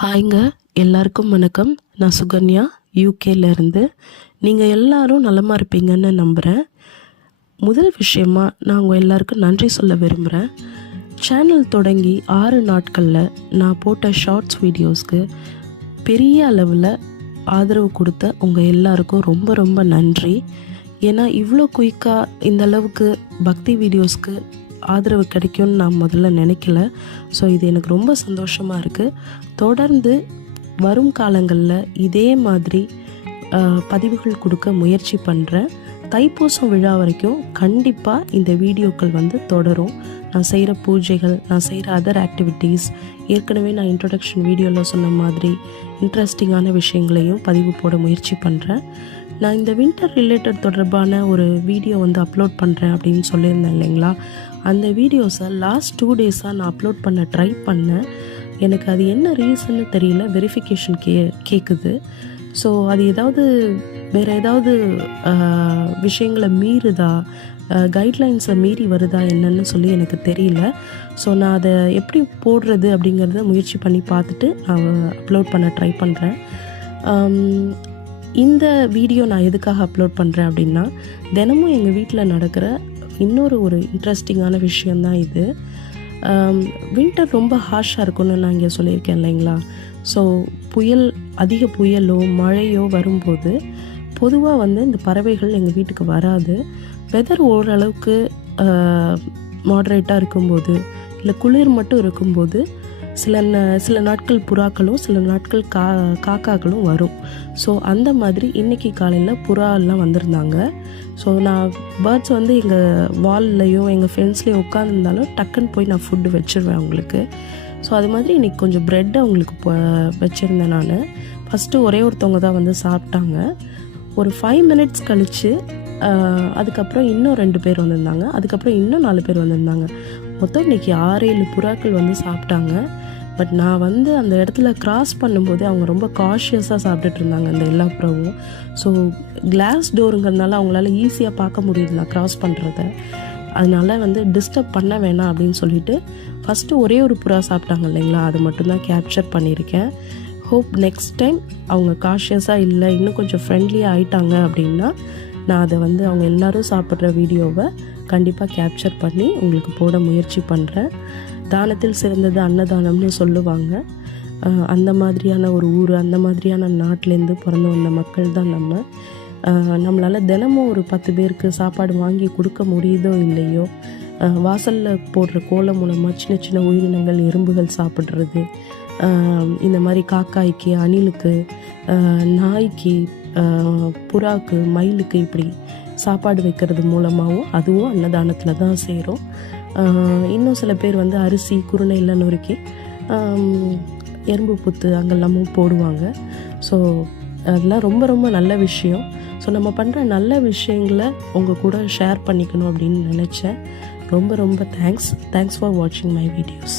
ஹாய்ங்க, எல்லாருக்கும் வணக்கம். நான் சுகன்யா, யூகேலேருந்து. நீங்கள் எல்லாரும் நலமாக இருப்பீங்கன்னு நம்புகிறேன். முதல் விஷயமா நான் உங்கள் எல்லாருக்கும் நன்றி சொல்ல விரும்புகிறேன். சேனல் தொடங்கி 6 நாட்களில் நான் போட்ட ஷார்ட்ஸ் வீடியோஸ்க்கு பெரிய அளவில் ஆதரவு கொடுத்த உங்கள் எல்லாருக்கும் ரொம்ப ரொம்ப நன்றி. ஏன்னா இவ்வளோ குயிக்காக இந்த அளவுக்கு பக்தி வீடியோஸ்க்கு ஆதரவு கிடைக்கும்னு நான் முதல்ல நினைக்கல. ஸோ இது எனக்கு ரொம்ப சந்தோஷமாக இருக்குது. தொடர்ந்து வரும் காலங்களில் இதே மாதிரி பதிவுகள் கொடுக்க முயற்சி பண்ணுறேன். தைப்பூசம் விழா வரைக்கும் கண்டிப்பாக இந்த வீடியோக்கள் தொடரும். நான் செய்கிற பூஜைகள், நான் செய்கிற அதர் ஆக்டிவிட்டீஸ், ஏற்கனவே நான் இன்ட்ரொடக்ஷன் வீடியோவில் சொன்ன மாதிரி இன்ட்ரெஸ்டிங்கான விஷயங்களையும் பதிவு போட முயற்சி பண்ணுறேன். நான் இந்த வின்டர் ரிலேட்டட் தொடர்பான ஒரு வீடியோ அப்லோட் பண்ணுறேன் அப்படின்னு சொல்லியிருந்தேன் இல்லைங்களா. அந்த வீடியோஸை லாஸ்ட் 2 டேஸாக நான் அப்லோட் பண்ண ட்ரை பண்ணேன். எனக்கு அது என்ன ரீசன்னு தெரியல, வெரிஃபிகேஷன் கேட்குது. ஸோ அது வேறு ஏதாவது விஷயங்களை மீறுதா, கைட்லைன்ஸை மீறி வருதா என்னன்னு சொல்லி எனக்கு தெரியல. ஸோ நான் அதை எப்படி போடுறது அப்படிங்கிறத முயற்சி பண்ணி பார்த்துட்டு நான் அப்லோட் பண்ண ட்ரை பண்ணுறேன். இந்த வீடியோ நான் எதுக்காக அப்லோட் பண்ணுறேன் அப்படின்னா, தினமும் எங்கள் வீட்டில் நடக்கிற இன்னொரு இன்ட்ரெஸ்டிங்கான விஷயந்தான் இது. வின்டர் ரொம்ப ஹார்ஷாக இருக்கும்னு நான் இங்கே சொல்லியிருக்கேன் இல்லைங்களா. ஸோ அதிக புயலோ மழையோ வரும்போது பொதுவாக இந்த பறவைகள் எங்கள் வீட்டுக்கு வராது. வெதர் ஓரளவுக்கு மாடரேட்டாக இருக்கும்போது, இல்லை குளிர் மட்டும் இருக்கும்போது சில நாட்கள் புறாக்களும் சில நாட்கள் காக்காக்களும் வரும். ஸோ அந்த மாதிரி இன்றைக்கி காலையில் புறா எல்லாம் வந்திருந்தாங்க. ஸோ நான் பேர்ட்ஸ் எங்கள் வால்லையோ எங்கள் ஃப்ரெண்ட்ஸ்லேயோ உட்காந்துருந்தாலும் டக்குன்னு போய் நான் ஃபுட்டு வச்சுருவேன் அவங்களுக்கு. ஸோ அது மாதிரி இன்றைக்கி கொஞ்சம் ப்ரெட் அவங்களுக்கு வச்சுருந்தேன் நான். ஃபஸ்ட்டு ஒரே ஒருத்தவங்க தான் சாப்பிட்டாங்க. ஒரு 5 மினிட்ஸ் கழித்து அதுக்கப்புறம் இன்னும் 2 பேர் வந்திருந்தாங்க. அதுக்கப்புறம் இன்னும் 4 பேர் வந்திருந்தாங்க. மொத்தம் இன்றைக்கி 6-7 புறாக்கள் சாப்பிட்டாங்க. பட் நான் அந்த இடத்துல கிராஸ் பண்ணும்போது அவங்க ரொம்ப காஷியஸாக சாப்பிட்டுட்டு இருந்தாங்க அந்த எல்லா புறாவும். ஸோ கிளாஸ் டோருங்கிறதுனால அவங்களால ஈஸியாக பார்க்க முடியுது நான் கிராஸ் பண்ணுறத. அதனால் டிஸ்டர்ப் பண்ண வேணாம் அப்படின்னு சொல்லிட்டு ஃபஸ்ட்டு ஒரே ஒரு புறா சாப்பிட்டாங்க இல்லைங்களா, அது மட்டும்தான் கேப்சர் பண்ணியிருக்கேன். ஹோப் நெக்ஸ்ட் டைம் அவங்க காஷியஸாக இல்லை, இன்னும் கொஞ்சம் ஃப்ரெண்ட்லியாக ஆயிட்டாங்க அப்படின்னா நான் அதை அவங்க எல்லோரும் சாப்பிட்ற வீடியோவை கண்டிப்பாக கேப்சர் பண்ணி உங்களுக்கு போட முயற்சி பண்ணுறேன். தானத்தில் சிறந்தது அன்னதானம்னு சொல்லுவாங்க. அந்த மாதிரியான ஒரு ஊர், அந்த மாதிரியான நாட்டிலேருந்து பிறந்து வந்த மக்கள் தான் நம்மளால் தினமும் ஒரு 10 பேருக்கு சாப்பாடு வாங்கி கொடுக்க முடியுதோ இல்லையோ, வாசலில் போடுற கோலம் மூலமாக சின்ன சின்ன உயிரினங்கள், எறும்புகள் சாப்பிட்றது, இந்த மாதிரி காக்காய்க்கு, அணிலுக்கு, நாய்க்கு, புறாக்கு, மயிலுக்கு இப்படி சாப்பாடு வைக்கிறது மூலமாகவும் அதுவும் அன்னதானத்தில் தான் சேரும். இன்னும் சில பேர் அரிசி குருணையில் நொறுக்கி எறும்பு புத்து அங்கெல்லாமும் போடுவாங்க. ஸோ அதெல்லாம் ரொம்ப ரொம்ப நல்ல விஷயம். ஸோ நம்ம பண்ணுற நல்ல விஷயங்களை உங்கள் கூட ஷேர் பண்ணிக்கணும் அப்படின்னு நினச்சேன். ரொம்ப ரொம்ப தேங்க்ஸ் ஃபார் வாட்சிங் மை வீடியோஸ்.